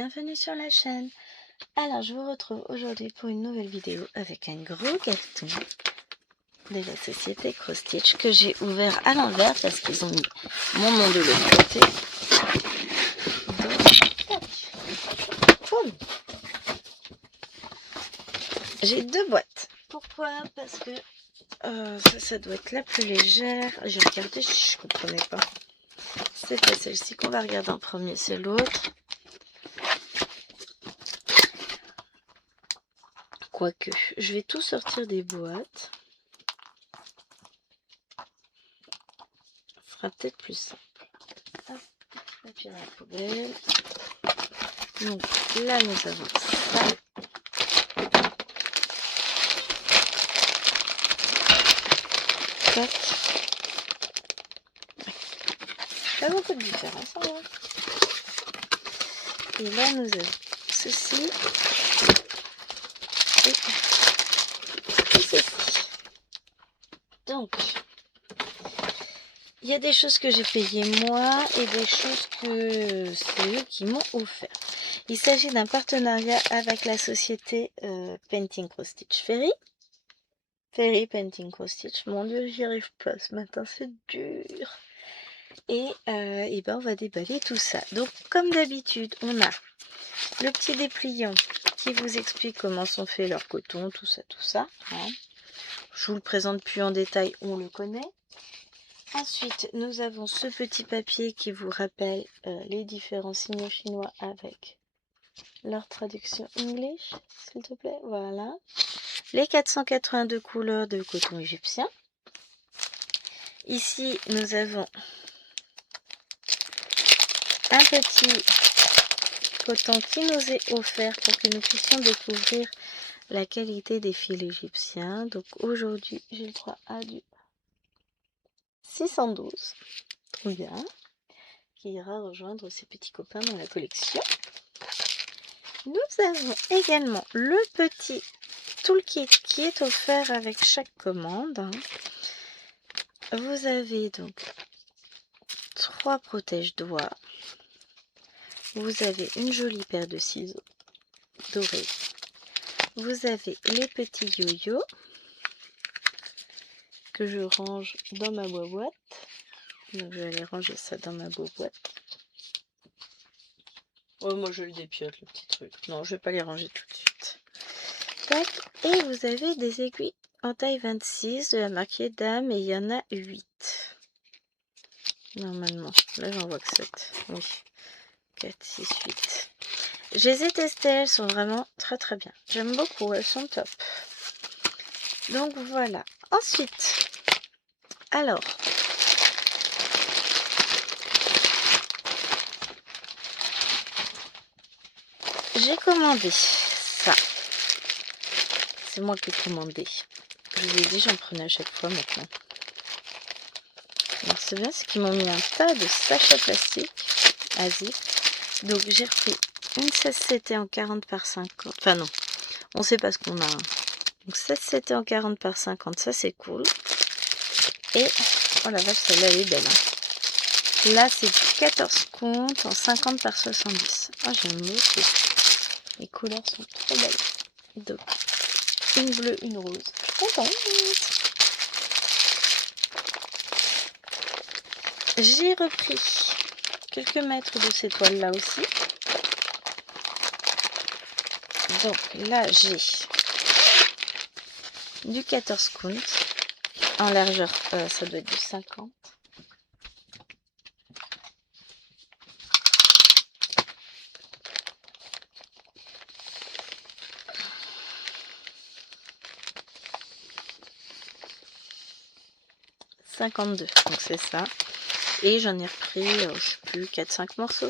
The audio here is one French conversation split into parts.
bienvenue sur la chaîne. Alors je vous retrouve aujourd'hui pour une nouvelle vidéo avec un gros carton de la société Cross-Stitch que j'ai ouvert à l'envers parce qu'ils ont mis mon nom de l'autre côté. Donc, j'ai deux boîtes. Pourquoi? Parce que ça doit être la plus légère. J'ai regardé, je ne comprenais pas. C'est pas celle-ci qu'on va regarder en premier, c'est l'autre. Quoique, je vais tout sortir des boîtes. Ce sera peut-être plus simple. Hop, papier dans la poubelle. Donc là, nous avons ça. Tac. Pas beaucoup de différence. Hein. Et là, nous avons ceci. Et ceci. Donc, il y a des choses que j'ai payées moi et des choses que c'est eux qui m'ont offert. Il s'agit d'un partenariat avec la société Painting Cross-Stitch Ferry Painting Cross-Stitch. Mon Dieu, j'y arrive pas ce matin, c'est dur. Et ben on va déballer tout ça. Donc, comme d'habitude, on a le petit dépliant qui vous explique comment sont faits leurs cotons, tout ça. Hein. Je vous le présente plus en détail, on le connaît. Ensuite, nous avons ce petit papier qui vous rappelle les différents signaux chinois avec leur traduction English, s'il te plaît. Voilà. Les 482 couleurs de coton égyptien. Ici, nous avons un petit coton qui nous est offert pour que nous puissions découvrir la qualité des fils égyptiens. Donc aujourd'hui, j'ai le droit à du 612. Trop bien. Qui ira rejoindre ses petits copains dans la collection. Nous avons également le petit toolkit qui est offert avec chaque commande. Vous avez donc 3 protège-doigts. Vous avez une jolie paire de ciseaux dorés. Vous avez les petits yo-yo que je range dans ma boîte. Donc je vais aller ranger ça dans ma boîte. Oh, moi je le dépiote le petit truc. Non, je vais pas les ranger tout de suite. Tac. Et vous avez des aiguilles en taille 26 de la marque Dame et il y en a 8. Normalement. Là j'en vois que 7. Oui. 4, 6, 8. Je les ai testées, elles sont vraiment très très bien. J'aime beaucoup, elles sont top. Donc voilà. Ensuite, alors, j'ai commandé ça. C'est moi qui ai commandé. Je vous ai dit, j'en prenais à chaque fois maintenant. Alors c'est bien, c'est qu'ils m'ont mis un tas de sachets plastiques à zip. Donc j'ai repris une 16 CT en 40 par 50. Enfin non, on sait pas ce qu'on a. Hein. Donc 16 CT en 40 par 50, ça c'est cool. Et, oh la vache, celle-là elle est belle. Hein. Là c'est du 14 comptes en 50 par 70. Oh j'aime beaucoup. Les couleurs sont trop belles. Donc, une bleue, une rose. Je suis contente. J'ai repris quelques mètres de ces toiles-là aussi. Donc là, j'ai du 14 comptes. En largeur, ça doit être du 50. Donc c'est ça. Et j'en ai repris, je sais plus, 4-5 morceaux.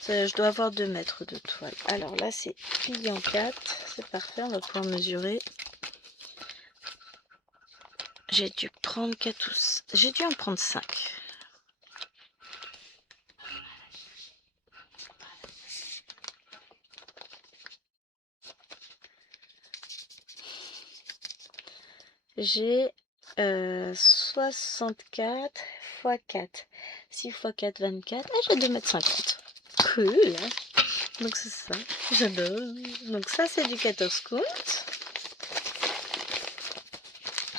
Ça, je dois avoir 2 mètres de toile. Alors là, c'est plié en 4. C'est parfait, on va pouvoir mesurer. J'ai dû prendre 4 ou... J'ai dû en prendre 5. J'ai 64 x 4. 6 x 4, 24. Ah, j'ai 2,50 m. Cool. Hein. Donc c'est ça, j'adore. Donc ça c'est du 14 count.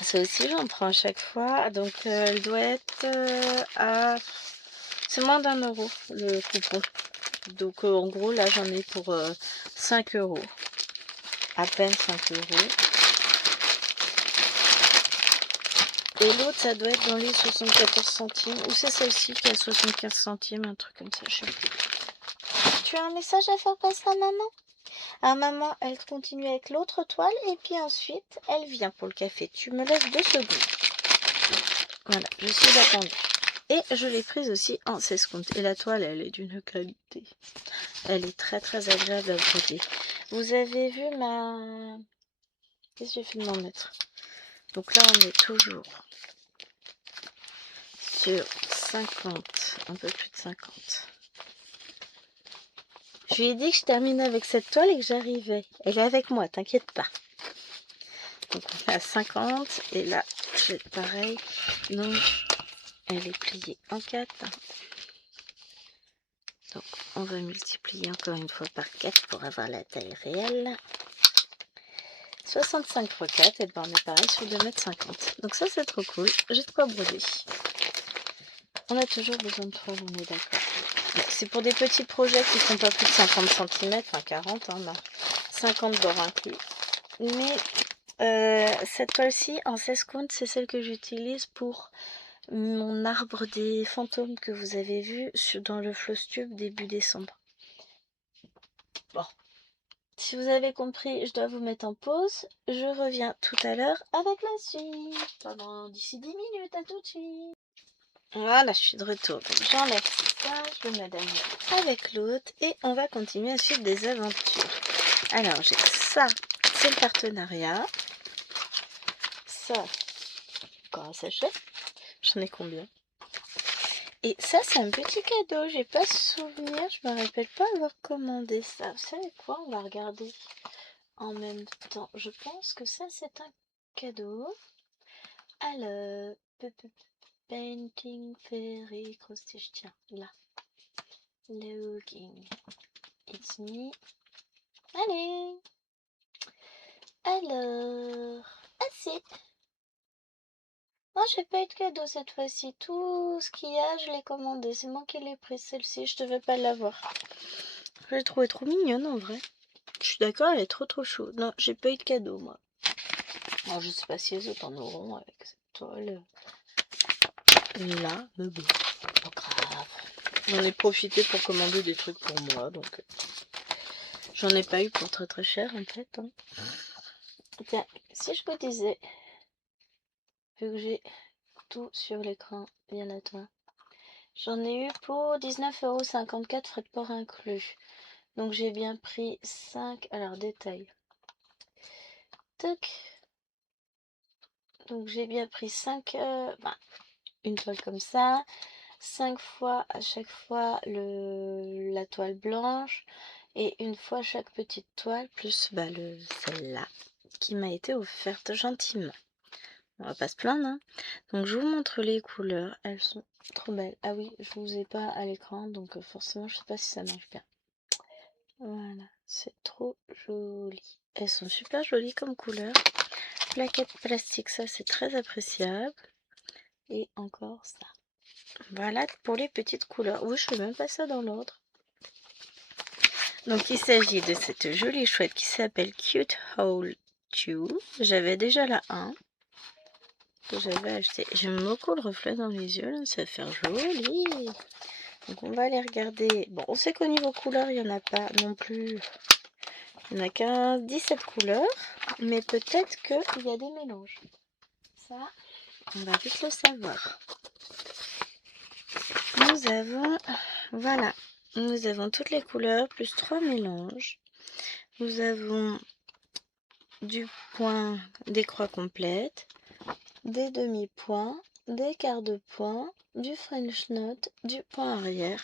Ça aussi j'en prends à chaque fois. Donc elle doit être à... C'est moins d'1 € le coupon. Donc en gros là j'en ai pour 5 €. À peine 5 €. Et l'autre, ça doit être dans les 74 centimes. Ou c'est celle-ci qui a 75 centimes, un truc comme ça, je sais plus. Tu as un message à faire passer à maman? Alors maman, elle continue avec l'autre toile et puis ensuite, elle vient pour le café. Tu me laisses 2 secondes. Voilà, je suis attendue. Et je l'ai prise aussi en 16 comptes. Et la toile, elle est d'une qualité. Elle est très très agréable à broder. Vous avez vu ma... Qu'est-ce que j'ai fait de m'en mettre? Donc là, on est toujours sur 50, un peu plus de 50. Je lui ai dit que je terminais avec cette toile et que j'arrivais. Elle est avec moi, t'inquiète pas. Donc on est à 50 et là, c'est pareil. Donc, elle est pliée en 4. Donc, on va multiplier encore une fois par 4 pour avoir la taille réelle. 65 x 4, et ben on est pareil sur 2,50 m. Donc ça, c'est trop cool. J'ai de quoi broder. On a toujours besoin de toile, on est d'accord. C'est pour des petits projets qui font pas plus de 50 cm, enfin 40, hein, 50 bords inclus. Mais cette toile-ci, en 16 comptes, c'est celle que j'utilise pour mon arbre des fantômes que vous avez vu dans le Flosstube début décembre. Bon, si vous avez compris, je dois vous mettre en pause. Je reviens tout à l'heure avec la suite. Pendant d'ici 10 minutes, à tout de suite. Voilà, je suis de retour. Donc j'enlève ça, je le mets d'ailleurs avec l'autre et on va continuer à suivre des aventures. Alors j'ai ça, c'est le partenariat. Ça, encore un sachet. J'en ai combien? Et ça, c'est un petit cadeau. J'ai pas souvenir, je me rappelle pas avoir commandé ça. Vous savez quoi? On va regarder en même temps. Je pense que ça, c'est un cadeau. Alors, Painting Fairy Cross Stitch. Tiens, là. Login. It's me. Allez. Alors. Ah si. Non, j'ai pas eu de cadeau cette fois-ci. Tout ce qu'il y a, je l'ai commandé. C'est moi qui l'ai pris, celle-ci. Je devais pas l'avoir. Je l'ai trouvée trop mignonne en vrai. Je suis d'accord, elle est trop chaude. Non, j'ai pas eu de cadeau moi. Alors, je sais pas si les autres en auront avec cette toile. Là, mais bon, pas grave. J'en ai profité pour commander des trucs pour moi, donc j'en ai pas eu pour très cher en fait. Hein. Tiens, si je vous disais, vu que j'ai tout sur l'écran, bien à toi, j'en ai eu pour 19,54 €, frais de port inclus. Donc j'ai bien pris 5. Alors, détail. Tac. Donc j'ai bien pris 5. Une toile comme ça. 5 fois à chaque fois la toile blanche. Et une fois chaque petite toile, plus celle-là, qui m'a été offerte gentiment. On va pas se plaindre, hein. Donc je vous montre les couleurs, elles sont trop belles. Ah oui, je vous ai pas à l'écran, donc forcément je sais pas si ça marche bien. Voilà, c'est trop joli. Elles sont super jolies comme couleurs. Plaquettes plastique, ça c'est très appréciable. Et encore ça. Voilà pour les petites couleurs. Oui, je fais même pas ça dans l'ordre. Donc il s'agit de cette jolie chouette qui s'appelle Cute Haul 2. J'avais déjà la 1 que j'avais acheté. J'aime beaucoup le reflet dans les yeux, là, ça va faire joli. Donc on va aller regarder. Bon, on sait qu'au niveau couleur, il n'y en a pas non plus. Il n'y en a 17 couleurs, mais peut-être qu'il y a des mélanges. Ça, on va vite le savoir. Nous avons, voilà, nous avons toutes les couleurs, plus 3 mélanges. Nous avons du point, des croix complètes, des demi-points, des quarts de point, du French knot, du point arrière.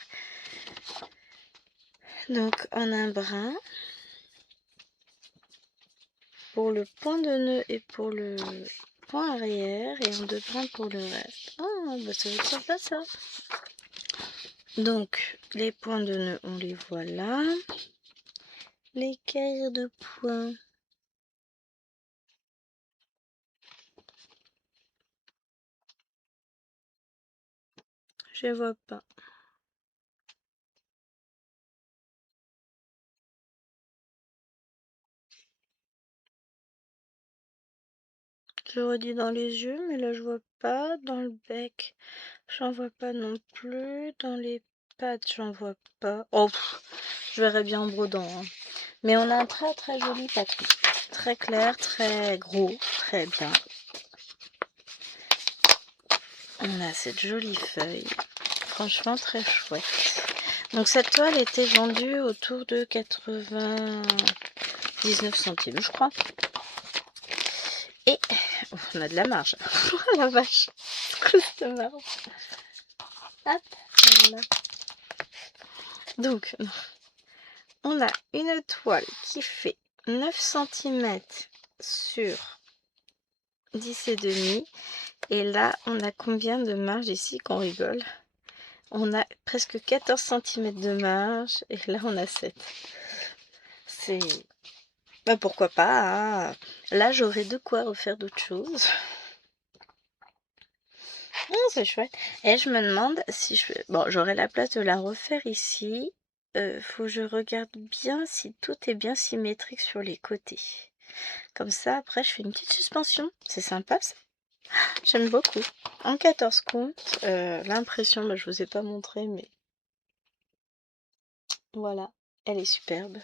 Donc en un brin pour le point de nœud et pour le point arrière et en 2 brins pour le reste. Ah, bah ça va être sympa ça. Donc les points de nœud, on les voit là. L'équerre de poing. Je vois pas. J'aurais dit dans les yeux, mais là je vois pas. Dans le bec, j'en vois pas non plus. Dans les pattes, j'en vois pas. Oh, je verrais bien en brodant, hein. Mais on a un très très joli patron. Très clair, très gros, très bien. On a cette jolie feuille. Franchement, très chouette. Donc cette toile était vendue autour de 99 centimes, je crois. Et on a de la marge. Oh la vache, c'est de marge. Hop, voilà. Donc, on a une toile qui fait 9 cm sur 10,5. Et là, on a combien de marge ici qu'on rigole? On a presque 14 cm de marge. Et là, on a 7. C'est... Bah, pourquoi pas, hein. Là, j'aurais de quoi refaire d'autres choses. C'est chouette. Et je me demande si je... Bon, j'aurai la place de la refaire ici. Faut que je regarde bien si tout est bien symétrique sur les côtés. Comme ça, après, je fais une petite suspension. C'est sympa, ça. J'aime beaucoup. En 14 comptes. L'impression, bah, je vous ai pas montré, mais... Voilà. Elle est superbe.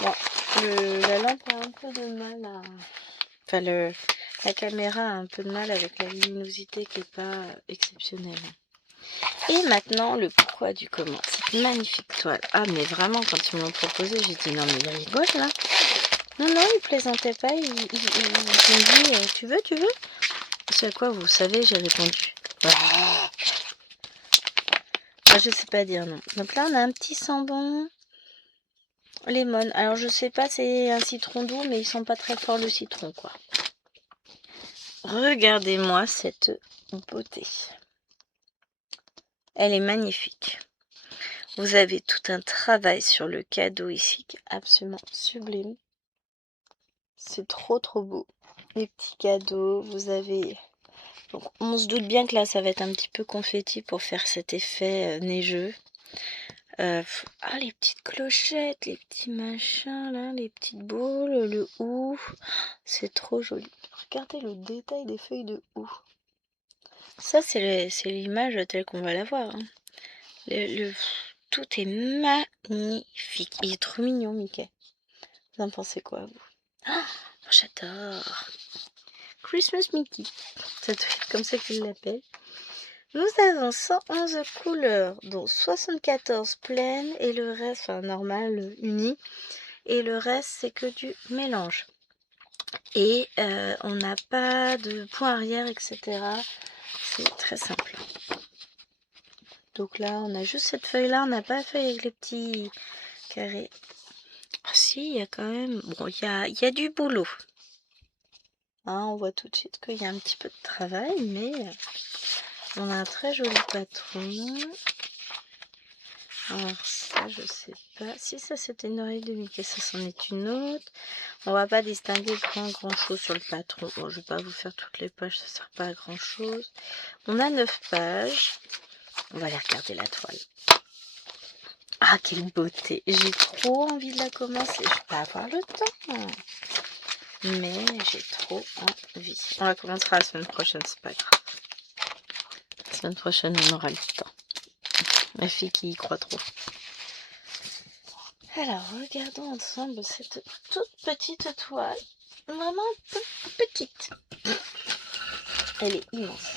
Bon, la lampe a un peu de mal à... Enfin, la caméra a un peu de mal avec la luminosité qui n'est pas exceptionnelle. Et maintenant, le pourquoi du comment. Cette magnifique toile. Ah, mais vraiment, quand ils me l'ont proposé, j'ai dit non, mais il rigole là. Non, non, il plaisantait pas. Ils m'ont dit tu veux, tu veux. C'est à quoi vous savez, j'ai répondu. Ah, je sais pas dire non. Donc là, on a un petit sambon. Lemon. Alors, je sais pas, c'est un citron doux, mais il sent pas très fort le citron, quoi. Regardez-moi cette beauté. Elle est magnifique. Vous avez tout un travail sur le cadeau ici qui est absolument sublime. C'est trop trop beau. Les petits cadeaux, vous avez... Donc, on se doute bien que là, ça va être un petit peu confetti pour faire cet effet neigeux. Les petites clochettes, les petits machins, là, les petites boules, le hou. C'est trop joli. Regardez le détail des feuilles de hou. Ça, c'est l'image telle qu'on va la voir, hein. Tout est magnifique. Il est trop mignon, Mickey. Vous en pensez quoi, vous? Oh, j'adore. Christmas Mickey. Ça doit être comme ça qu'ils l'appellent. Nous avons 111 couleurs, dont 74 pleines et le reste, enfin normal, uni. Et le reste, c'est que du mélange. Et on n'a pas de point arrière, etc. C'est très simple. Donc là, on a juste cette feuille-là. On n'a pas la feuille avec les petits carrés. Ah si, il y a quand même... Bon, il y a du boulot. Hein, on voit tout de suite qu'il y a un petit peu de travail, mais on a un très joli patron. Alors ça, je sais pas. Si ça, c'était une oreille de Mickey, ça c'en est une autre. On va pas distinguer grand chose sur le patron. Bon, je vais pas vous faire toutes les pages, ça sert pas à grand chose. On a 9 pages. On va aller regarder la toile. Ah, quelle beauté! J'ai trop envie de la commencer. Je vais pas avoir le temps. Mais j'ai trop envie. On la commencera la semaine prochaine, c'est pas grave. La semaine prochaine, on aura le temps. Ma fille qui y croit trop. Alors, regardons ensemble cette toute petite toile. Vraiment petite. Elle est immense.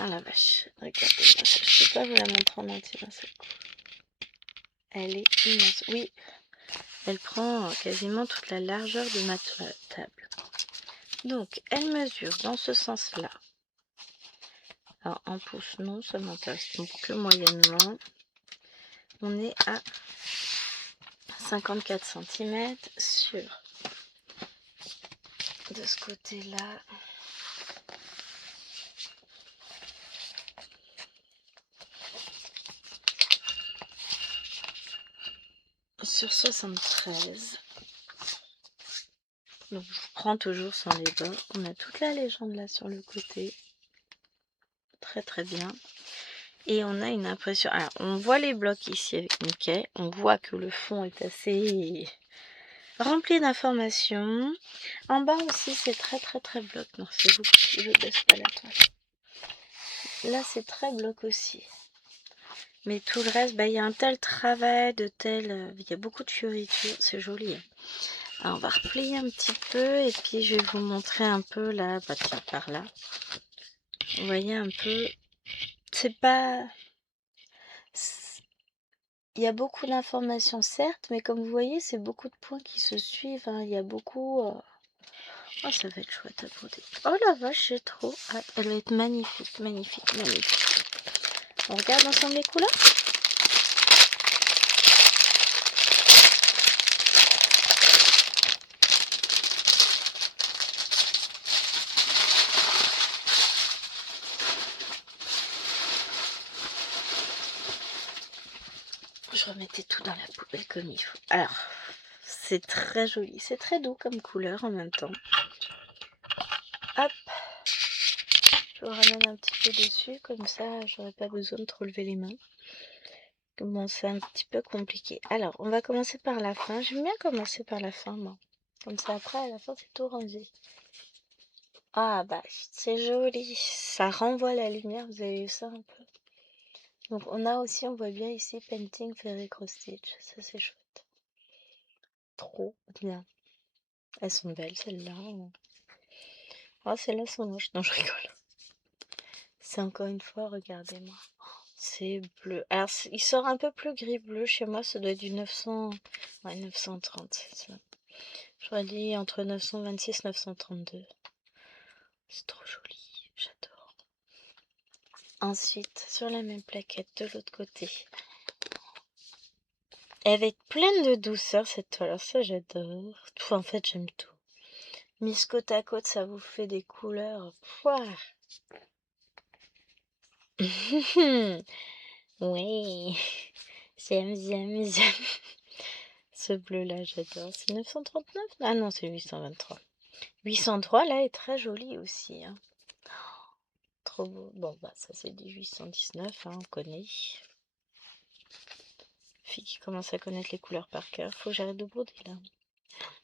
Ah la vache, regardez-moi ça. Je peux pas vous la montrer en entier d'un seul coup. Elle est immense. Oui, elle prend quasiment toute la largeur de ma table. Donc, elle mesure dans ce sens-là. Alors, en pouces, non, ça m'intéresse donc que moyennement. On est à 54 cm sur de ce côté-là. sur 73. Donc je prends toujours sans les bords. On a toute la légende là sur le côté. Très très bien. Et on a une impression... Alors on voit les blocs ici avec Mickey. On voit que le fond est assez rempli d'informations. En bas aussi c'est très très très bloc. Non, c'est vous, je baisse pas la toile. Là c'est très bloc aussi. Mais tout le reste, il y a un tel travail, il y a beaucoup de fioritures, c'est joli. Alors on va replier un petit peu et puis je vais vous montrer un peu là, tiens, par là. Vous voyez un peu, c'est pas... Il y a beaucoup d'informations certes, mais comme vous voyez, c'est beaucoup de points qui se suivent. Hein. Il y a beaucoup... Oh, ça va être chouette à broder. Oh la vache, j'ai trop hâte. Elle va être magnifique, magnifique, magnifique. On regarde ensemble les couleurs ? Je remettais tout dans la poubelle comme il faut. Alors, c'est très joli. C'est très doux comme couleur en même temps. Hop. Je vous ramène un petit peu dessus. Comme ça, j'aurais pas besoin de trop lever les mains. Bon, c'est un petit peu compliqué. Alors, on va commencer par la fin. J'aime bien commencer par la fin, moi. Comme ça, après, à la fin, c'est tout rangé. Ah, c'est joli. Ça renvoie la lumière. Vous avez vu ça un peu? Donc, on voit bien ici Painting Fairy Cross Stitch. Ça, c'est chouette. Trop bien. Elles sont belles, celles-là. Oh, celles-là sont moches. Non, je rigole. C'est encore une fois, regardez-moi. C'est bleu. Alors, il sort un peu plus gris-bleu. Chez moi, ça doit être du 900... Ouais, 930, c'est ça. J'aurais dit entre 926 et 932. C'est trop joli. J'adore. Ensuite, sur la même plaquette, de l'autre côté. Elle va être pleine de douceur, cette toile. Alors ça, j'adore. Tout, en fait, j'aime tout. Mise côte à côte, ça vous fait des couleurs. Pouah. Oui. J'aime. Ce bleu-là, j'adore. C'est 939? Ah non, c'est 823. 803, là, est très joli aussi. Hein. Trop beau. Bon, ça, c'est du 819, hein, on connaît. Fille qui commence à connaître les couleurs par cœur. Faut que j'arrête de broder, là.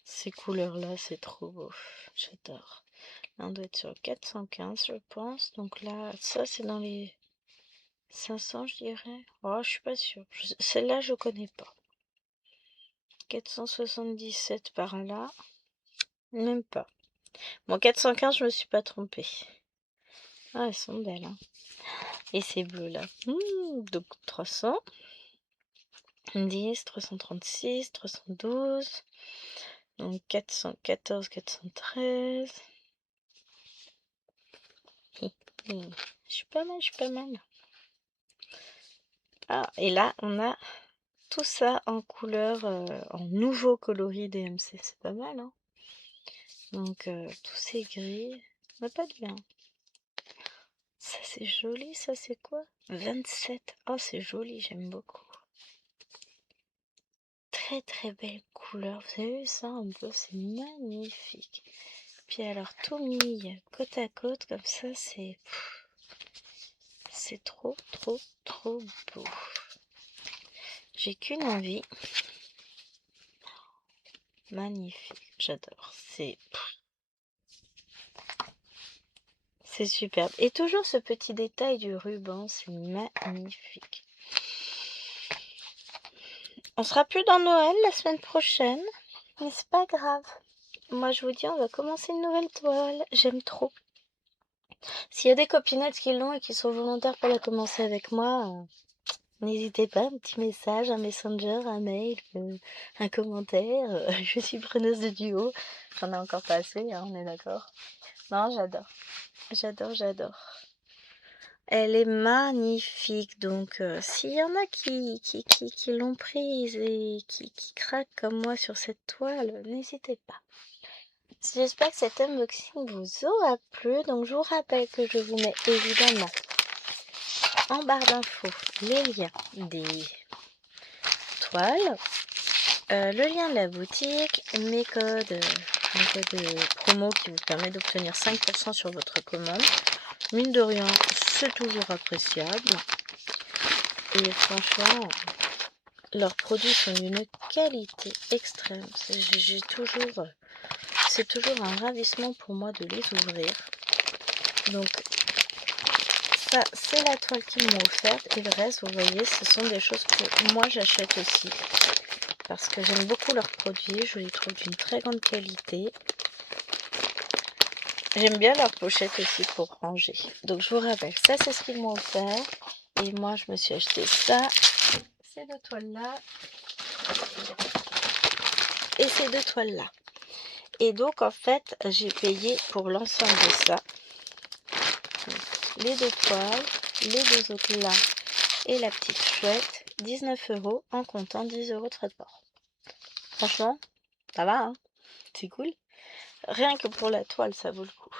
Ces couleurs-là, c'est trop beau. J'adore. Là, on doit être sur 415, je pense. Donc là, ça, c'est dans les 500, je dirais. Oh, je suis pas sûre. Celle-là, je connais pas. 477 par là. Même pas. Bon, 415, je me suis pas trompée. Ah, elles sont belles. Hein. Et ces bleus-là. Donc 300. 10, 336, 312. Donc 414, 413. Je suis pas mal. Ah, et là, on a tout ça en couleur, en nouveau coloris DMC. C'est pas mal, hein. Donc, tous ces gris. On n'a pas de bien. Ça, c'est joli. Ça, c'est quoi? 27. Oh, c'est joli. J'aime beaucoup. Très, très belle couleur. Vous avez vu ça un peu? C'est magnifique. Puis alors, tout mis côte à côte, comme ça, c'est... C'est trop beau. J'ai qu'une envie. Magnifique. J'adore. C'est superbe. Et toujours ce petit détail du ruban, c'est magnifique. On sera plus dans Noël la semaine prochaine, mais c'est pas grave. Moi, je vous dis, on va commencer une nouvelle toile. J'aime trop. S'il y a des copinettes qui l'ont et qui sont volontaires pour la commencer avec moi, n'hésitez pas, un petit message, un messenger, un mail, un commentaire. Je suis preneuse de duo. J'en ai encore pas assez, hein, on est d'accord. Non, j'adore. J'adore. Elle est magnifique, donc s'il y en a qui l'ont prise et qui craquent comme moi sur cette toile, n'hésitez pas. J'espère que cet unboxing vous aura plu, donc je vous rappelle que je vous mets évidemment en barre d'infos les liens des toiles. le lien de la boutique, mes codes promo qui vous permet d'obtenir 5% sur votre commande. Mine de rien, c'est toujours appréciable. Et franchement, leurs produits sont d'une qualité extrême. C'est toujours un ravissement pour moi de les ouvrir. Donc ça, c'est la toile qu'ils m'ont offerte. Et le reste, vous voyez, ce sont des choses que moi j'achète aussi. Parce que j'aime beaucoup leurs produits. Je les trouve d'une très grande qualité. J'aime bien leurs pochettes aussi pour ranger. Donc je vous rappelle, ça c'est ce qu'ils m'ont offert. Et moi je me suis acheté ça. Ces deux toiles-là. Et ces deux toiles-là. Et donc en fait, j'ai payé pour l'ensemble de ça. Les deux toiles, les deux autres là et la petite chouette, 19 € en comptant 10 € de frais de port. Franchement, ça va, hein, c'est cool. Rien que pour la toile, ça vaut le coup.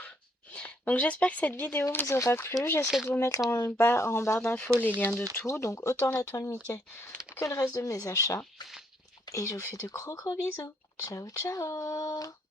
Donc j'espère que cette vidéo vous aura plu. J'essaie de vous mettre en barre d'infos les liens de tout. Donc autant la toile Mickey que le reste de mes achats. Et je vous fais de gros bisous. Ciao, ciao!